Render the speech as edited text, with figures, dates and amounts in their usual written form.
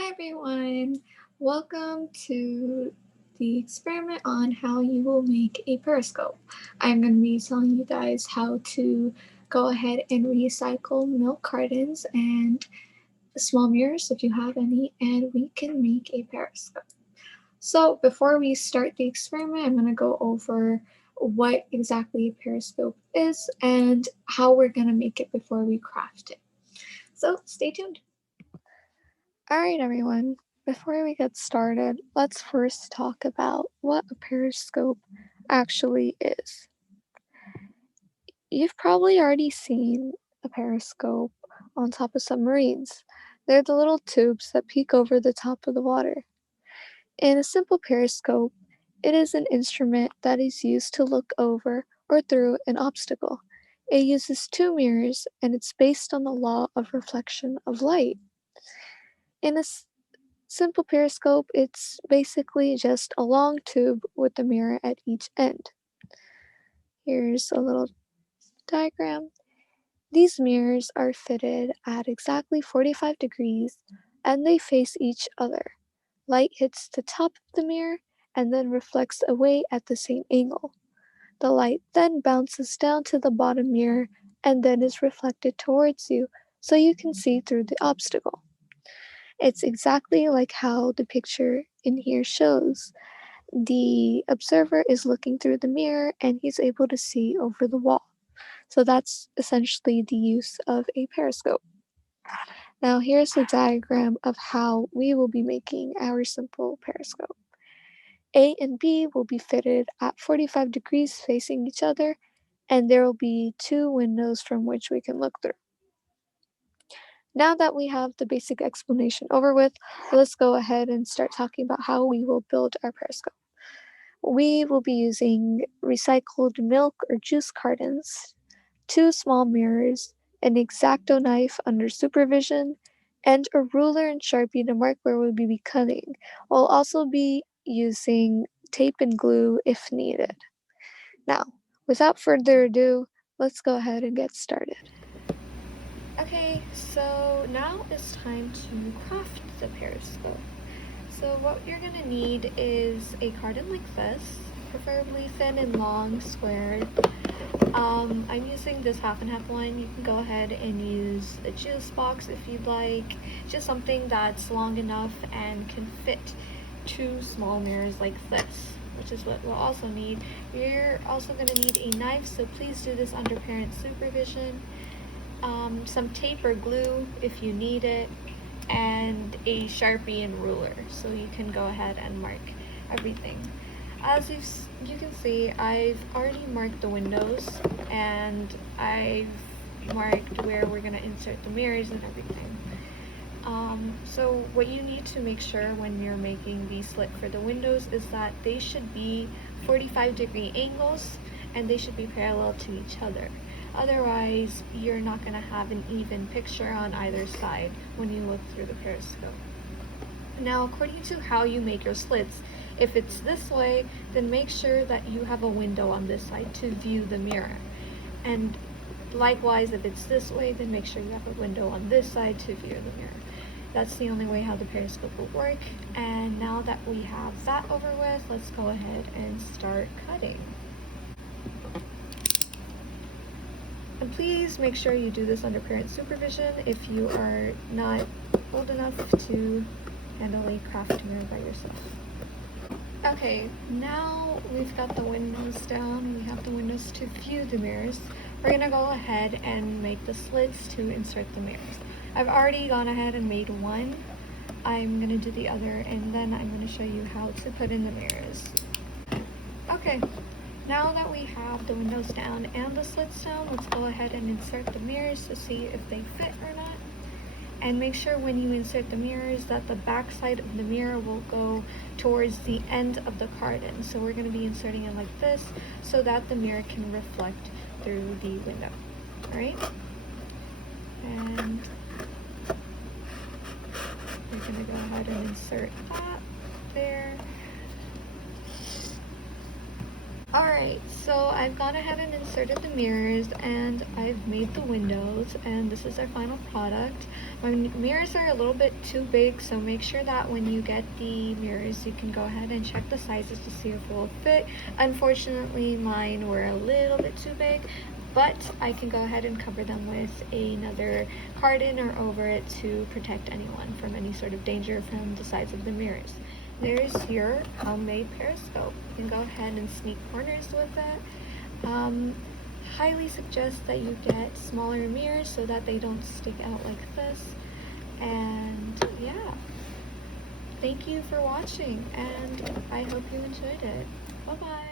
Hi everyone! Welcome to the experiment on how you will make a periscope. I'm going to be telling you guys how to go ahead and recycle milk cartons and small mirrors if you have any, and we can make a periscope. So before we start the experiment, I'm going to go over what exactly a periscope is and how we're going to make it before we craft it. So stay tuned. Alright everyone, before we get started, let's first talk about what a periscope actually is. You've probably already seen a periscope on top of submarines. They're the little tubes that peek over the top of the water. In a simple periscope, it is an instrument that is used to look over or through an obstacle. It uses two mirrors and it's based on the law of reflection of light. In a simple periscope, it's basically just a long tube with a mirror at each end. Here's a little diagram. These mirrors are fitted at exactly 45 degrees and they face each other. Light hits the top of the mirror and then reflects away at the same angle. The light then bounces down to the bottom mirror and then is reflected towards you so you can see through the obstacle. It's exactly like how the picture in here shows. The observer is looking through the mirror and he's able to see over the wall. So that's essentially the use of a periscope. Now here's a diagram of how we will be making our simple periscope. A and B will be fitted at 45 degrees facing each other, and there will be two windows from which we can look through. Now that we have the basic explanation over with, let's go ahead and start talking about how we will build our periscope. We will be using recycled milk or juice cartons, two small mirrors, an X-Acto knife under supervision, and a ruler and Sharpie to mark where we'll be cutting. We'll also be using tape and glue if needed. Now, without further ado, let's go ahead and get started. Okay, so now it's time to craft the periscope. So what you're gonna need is a carton like this, preferably thin and long, squared. I'm using this half and half one. You can go ahead and use a juice box if you'd like. Just something that's long enough and can fit two small mirrors like this, which is what we'll also need. You're also going to need a knife, so please do this under parent supervision. Some tape or glue if you need it, and a Sharpie and ruler so you can go ahead and mark everything. As you can see, I've already marked the windows and I've marked where we're going to insert the mirrors and everything. So what you need to make sure when you're making the slit for the windows is that they should be 45-degree angles and they should be parallel to each other. Otherwise, you're not going to have an even picture on either side when you look through the periscope. Now, according to how you make your slits, if it's this way, then make sure that you have a window on this side to view the mirror. And likewise, if it's this way, then make sure you have a window on this side to view the mirror. That's the only way how the periscope will work. And now that we have that over with, let's go ahead and start cutting. And please make sure you do this under parent supervision if you are not old enough to handle a craft mirror by yourself. Okay, now we've got the windows down, we have the windows to view the mirrors. We're gonna go ahead and make the slits to insert the mirrors. I've already gone ahead and made one. I'm gonna do the other, and then I'm gonna show you how to put in the mirrors. Okay, now that we have the windows down and the slits down, let's go ahead and insert the mirrors to see if they fit or not. And make sure when you insert the mirrors that the back side of the mirror will go towards the end of the carton. So we're going to be inserting it like this so that the mirror can reflect through the window. Alright? And we're going to go ahead and insert that there. Alright, Alright, so I've gone ahead and inserted the mirrors and I've made the windows, and this is our final product. My mirrors are a little bit too big, so make sure that when you get the mirrors you can go ahead and check the sizes to see if it will fit. Unfortunately mine were a little bit too big, but I can go ahead and cover them with another carton or over it to protect anyone from any sort of danger from the size of the mirrors. There's your homemade periscope. You can go ahead and sneak corners with it. Highly suggest that you get smaller mirrors so that they don't stick out like this. And yeah, thank you for watching, and I hope you enjoyed it. Bye bye.